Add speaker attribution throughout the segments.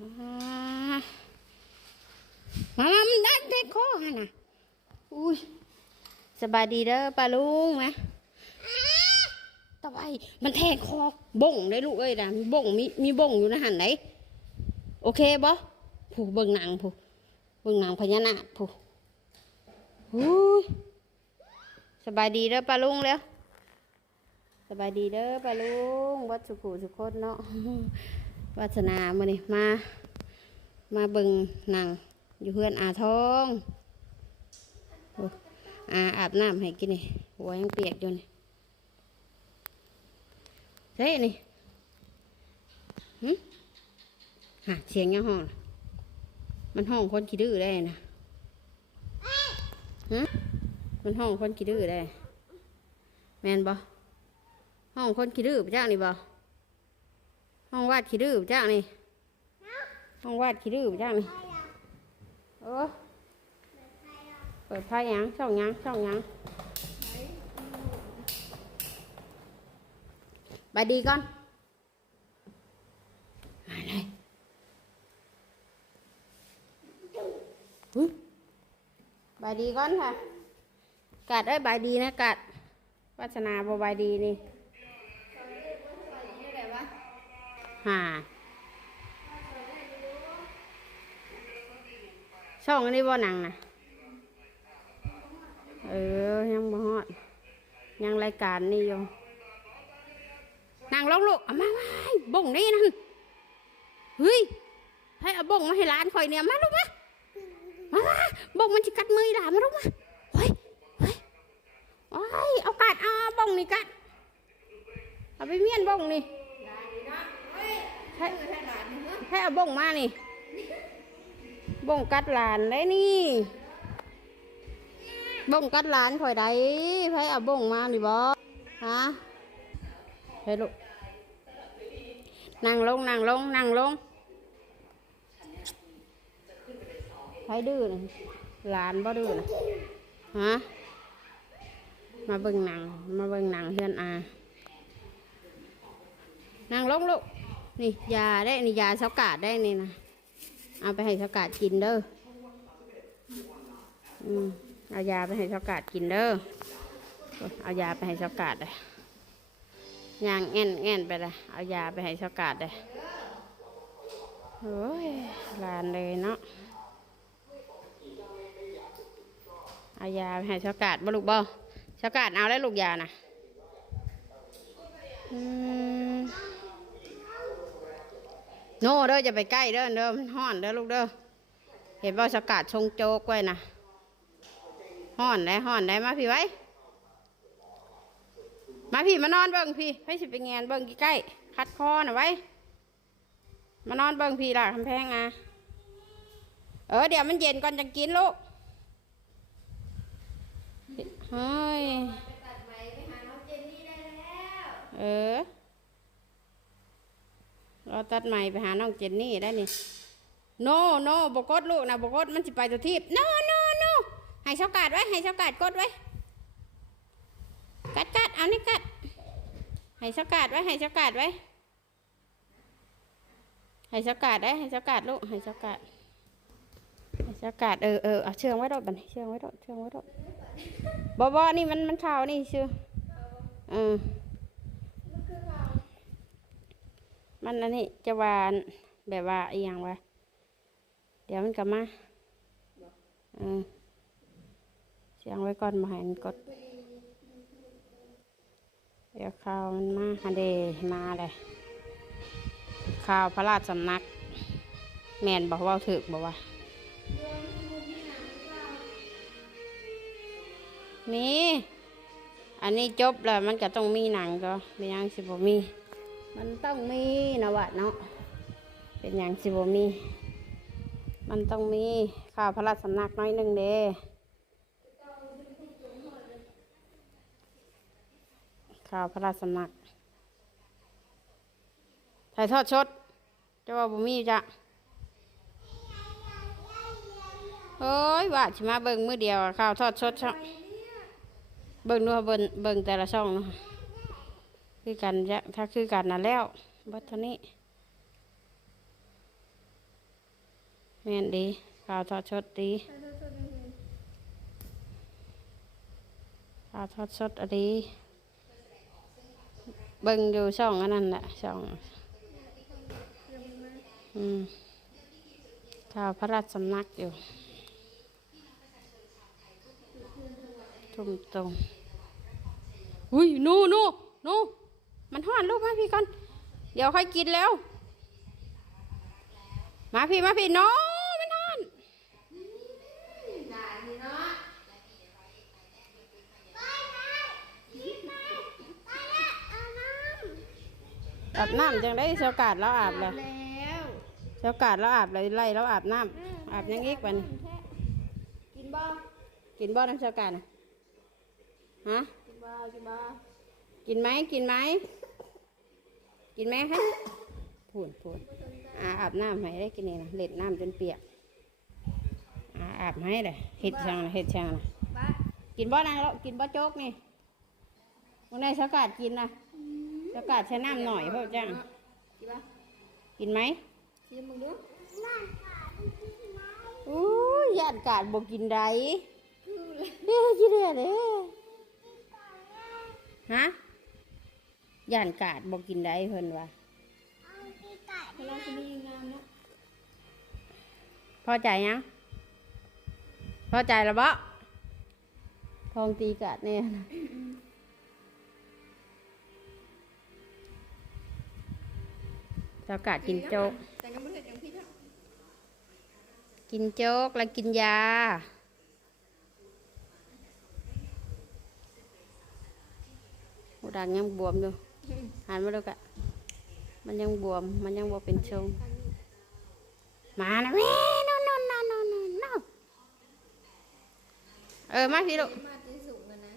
Speaker 1: มามามันดันเด็กคอฮะน่ะอุ้ยสบายดีเด้อป้าลุงไหมตะไบมันแทงคอบ่งได้ลูกเอ้ยนะมีบ่งมีมีบ่งอยู่นะหันไหนโอเคบ่ผู้เบิ่งหนังผู้เบิ่งหนังพญานาคผู้อุ้ยสบายดีเด้อป้าลุงเร็วสบายดีเด้อป้าลุงวัดสุขุสุขคนเนาะ วาสนามานี่มา มาเบิงหนัง อยู่เพื่อนอาทองอาอาบน้ำให้กินนี่หัวยังเปียกอยู่นี่เฮ้ยนี่หึฮะเสียงยังห้อง มันห้องคนขี้ดื้อได้นะฮะมันห้องคนขี้ดื้อได้ แมนบ่ห้องคนขี้ดื้อไปจ้างนี่บ่ ห้องวาดขี้ดื้อจ้างนี่ห้องวาดขี้ดื้อจ้างนี่เออเปิดไฟหยังช่องหยังช่องหยังบายดีก่อนมาเลยอุ๊ยบายดีก่อนค่ะ กัดได้ยบายดีนะกัดวัฒนาบบายดีนี่ ฮ่าช่องอันนี้บ่หนังนะเออ ยังบ่ฮอด ยังรายการนี่อยู่นั่งลงลูกเอามาไว้บ่งนี่นั่นเฮ้ย ให้เอาบ่งมาให้ร้านคอยเนี่ยมาลูกมามามาบ่งมันจะกัดมือด่ามาลูกมาเฮ้ยเฮ้ยโอ้ยเอากัดเอาบ่งนี่กัดเอาไปเมียนบ่งนี่ ให้ให้เอาบ่งมานี่ บ่งกัดหลานได้นี่ บ่งกัดหลานข่อยได้ให้เอาบ่งมานี่บ่ฮะให้ลูกนั่งลงนั่งลงนั่งลงให้ดื้อนะหลานบ่ดื้อนะฮะมาเบิ่งหนัง มาเบิ่งหนังเฮือนอา นั่งลงลูก นี่ยาได้นี่ยาเสากาดได้นี่นะเอาไปให้เสากาดกินเด้ออืมเอายาไปให้เสากาดกินเด้อเอายาไปให้เสากาดเลยยางแง่นแง่นไปเลยเอายาไปให้เสากาดเลยโอ้ยลานเลยเนาะเอายาไปให้เสากาดบ่ลูกบ่เสากาดเอาได้ลูกยานะอืม โน่เด้อจะไปใกล้เด้อเด้อมันห้อนเด้อลูกเด้อเห็นบ่สกัดชงโจกไว้นะห้อนได้ห้อนได้มาพี่ไว้ มาพี่มานอนเบิ่งพี่ให้สิไปแงนเบิ่งใกล้ๆคัดคอหน่ะไว้มานอนเบิ่งพี่ล่ะคำแพงอะเออเดี๋ยวมันเย็นก่อนจะกินลูกเฮ้ย เออเรา ตัดใหม่ไปหาน้องเจนนี่ได้นี่โนโนบกดลูกนะบกดมันจะไปตัวทีบโนโนโนให้เชากาดไว้ให้เชากาดกดไว้กัดกัดเอานี่กัดให้เชากาดไว้ให้เชากาดไว้ให้เชากาดได้ให้เชากาดลูกให้เชากาดให้เชากาดเออเออเอาเชืองไว้ดอกบันเชืองไว้ดอกเชืองไว้ดอกบอบอนี่มันมันข่าวนี่เชื่อเออ มันอันนี้จะหวานแบบว่าอีหยังวะเดี๋ยวมันกลับมาเออเสียงไว้ก่อนมาให้มันกด เดี๋ยวข่าวมันมาฮันเดมาเลยข่าวพระราชสำนัก แมนบอกว่าถึกบอกว่ามี อันนี้จบแล้วมันก็ต้องมีหนังก็ไม่ยังสิบ่มี มันต้องมีนะวะเนาะเป็นอย่างสิบมี มันต้องมีข่าวพระราชสำนักน้อยหนึ่งเด้ข่าวพระราชสำนักถ่ายทอดชดจะว่าบ่มีจ้ะเฮ้ยว่าชิมาเบิ่งมือเดียวข่าวทอดชดช่องเบิ่งดูเบิ่งเบิ่งแต่ละช่องเนาะ คือกันจะถ้าคือกันน่ะแล้วบัดเท่านี้แม่นดีข่าวทอดสดดีข่าวทอดสดอะดีเบิ่งอยู่ช่องอันนั้นแหละช่อง
Speaker 2: เรื่องมัน
Speaker 1: อืมข่าวพระราชสำนักอยู่ทุ่มตรงอุ้ย นูหนูหนู มันห่อนลูกมาพี่ก่อน เดี๋ยวค่อยกินแล้ว มาพี่มาพี่น้องมันห่อนอาบน้ำจังได้เสากาดแล้วอาบแล้ว
Speaker 2: แล้ว
Speaker 1: เสากาดแล้วอาบเลยไล่แล้วอาบน้ำอาบยังอีกวัน
Speaker 2: กินบ้า
Speaker 1: กินบ่น้ำเสากาดฮะ
Speaker 2: กินบ้ากินบ้า
Speaker 1: กินไหมกินไหม กินไหมคะพูนพูนอาอาบน้ำให้ได้กินนี่นะเล็ดน้ำจนเปียกอาอาบให้เลยเห็ดช่างนะเห็ดช่างนะ
Speaker 2: บ้า
Speaker 1: กินบ่นางแล้วกินบ่โจ๊กนี่วันนี้สกัดกินนะสกัดใช้น้ำหน่อยเพื่อจัง
Speaker 2: กินบ้า
Speaker 1: กินไหม
Speaker 2: กินมึงดู
Speaker 1: อู้ยย่านกาดบ่กินไดเด้อจีเด้อเด้อฮะ ย่านกาดบ่กินไดเพิ่นว่า
Speaker 2: เวลาจะมีงานนะ
Speaker 1: พอใจยังพอใจแล้วบ่ทองตีกาดเนี่ยนะเจ้ากาดกินโจ๊ก
Speaker 2: แต่ยังไม่เสร็จยังพี่ทั้ง
Speaker 1: กินโจ๊กแล้วกินยาหูดังยังบวมอยู่ หันมาดูกะมันยังบวม มันยังบวเป็นชงมานะแม่นอนนอนนอนนอนนอนนเออ มาพี่ลูก
Speaker 2: มาจะสูงกันนะ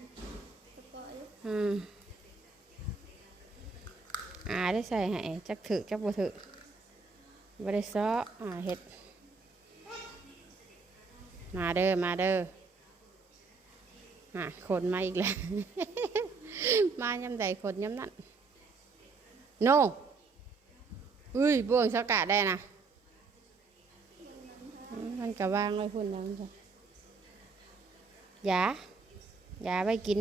Speaker 2: สปอย
Speaker 1: อืมอ่าได้ใส่ให้จักถือจักบ่ถือบ่ได้ซ้ออ่าเฮ็ด มาเด้อ มาเด้ออะคนมาอีกแล้ว มายำใดคนยำนั้น โนอุ้ยบ่วงสกัดได้นะมันก็วางไว้พุ่นแล้วจ้ะยายาไว้กิน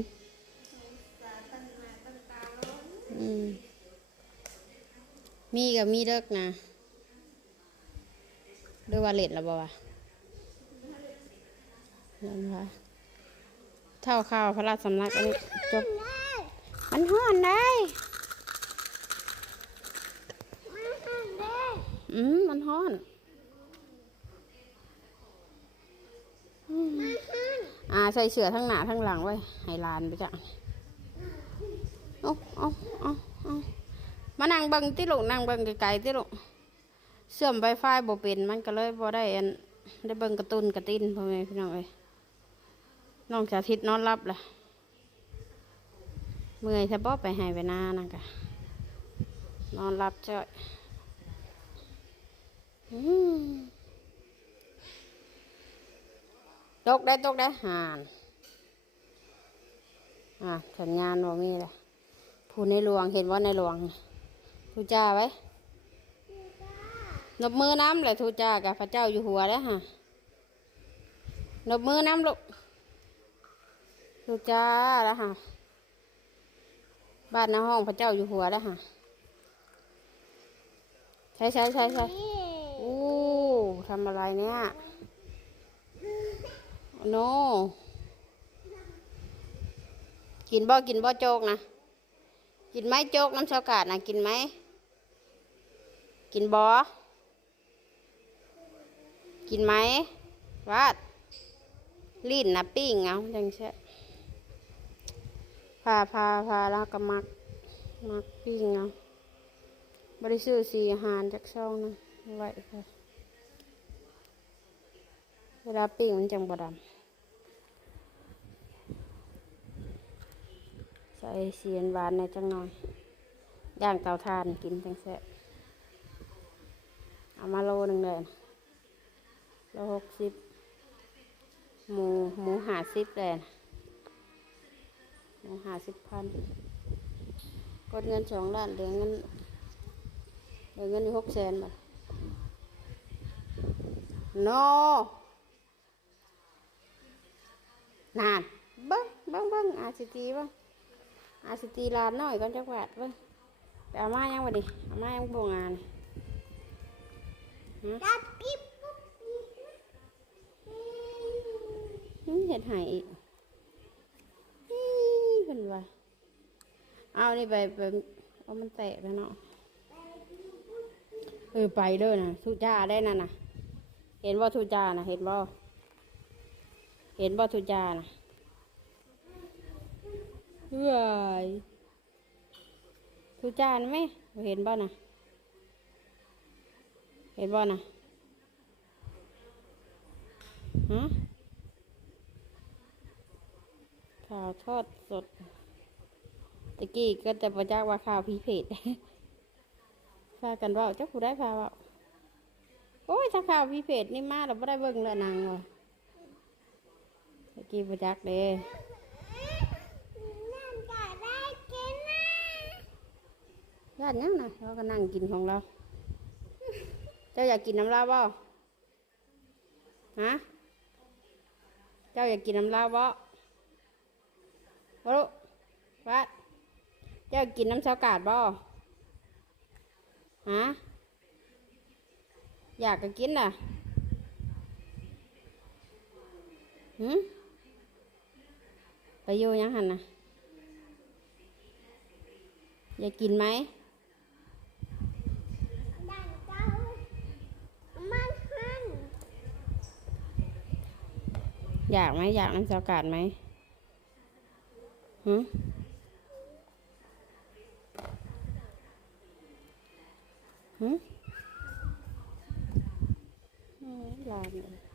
Speaker 1: มีกับมีเลิกนะหรือว่าเล็ดแล้วบ่วะนั่นค่ะเท่าข้าวพระราชสำนักอันนี้จบมันห้อนได้ อืมมันห้อนอืมอ่าใส่เสือทั้งหน้าทั้งหลังไว้ให้หลานไปจ้ะเอาเอาเอาเอามานั่งเบิ่งติลูกนั่งเบิ่งไกลๆติลูกเสื่อมไวไฟบ่เป็นมันก็เลยบ่ได้อันได้เบิ่งการ์ตูนกระตินพ่อแม่พี่น้องเอ้ยน้องสาธิตนอนรับล่ะเมื่อยถ้าบ่ไปให้ไปหน้านั่นกะนอนรับจ้อยอืม ตกได้ตกได้หานอะสัญญาณว่ามีเลยผู้ในหลวงเห็นว่าในหลวงนี่ทูจ้าไว้นบมือน้ำเลยทูจ้ากับพระเจ้าอยู่หัวแล้วฮะนบมือน้ำลูกทูจ้าแล้วฮะบ้านในห้องพระเจ้าอยู่หัวแล้วฮะใช่ใช่ใช่ใช่อู้ ทำอะไรเนี่ยโนกินบ่กินบ่โจกนะ กินไหมโจกน้ำชกาดนะกินไหม กินบ่กินไหมวาดลิ้นนะปิ้งเอาจังเช่พาพาพาแล้วก็มักมักปิ้งเอาบริสุทธิ์สีอาหารจากช่องนะไว้ค่ะ เวลาปิ้งมันจังบดำใส่เสียนหวานในจังหน่อยย่างเตาถ่านกินจังแซ่บเอามาโลหนึ่งเลยนโลหกสิบหมูหมูหาสิบเลยนหมูหาสิบพันกดเงินสองล้านเหลือเงินเหลือเงินอยู่หกแสนบาทโนนานเบิ้งเบิ้งเบิ้งอาสิตีเบิ้งอาสิตีลานน้อยก่อนจักบาทเบิ้งไปเอามายังวะดิเอามายังบ่งานฮะ
Speaker 3: จับปิ๊บปุ๊บปิ๊บ
Speaker 1: อืมเห็ดใหายอีกอี้เพิ่นว่าเอานี่ไปไปเอามันแตะไปเนาะเออไปเด้อนะทุจ้าได้นั่นน่ะเห็นบ่ทุจ้านะเห็นบ่ เห็นบ่ทุจ้านะเฮ้ยทุจานไหมเห็นบ่นะเห็นบ่นะฮะข่าวทอดสดตะกี้ก็จะประจักว่าข่าวพีเพจพากันว่าเจ้าผู้ได้พาว่าโอ้ยถ้าข่าวพีเพจนี่มาเราไม่ได้เบิ่งลยนางว่ะ ตะกี้ประจักษ์เด้
Speaker 3: นั่นจะได้กินนะ
Speaker 1: ญาติยังนะเราก็นั่งกินของเรา เจ้าอยากกินน้ำลาวบ่ฮะ เจ้าอยากกินน้ำลาวบ่บ่รู้วัดเจ้ากินน้ำชากาดบ่ฮะ อยากก็กินน่ะหืม ไปอยู่ยังหันนะอยากกินไหมอยากไหมอยากน้ำชากาดไหมหืมหืมอืมลานเลย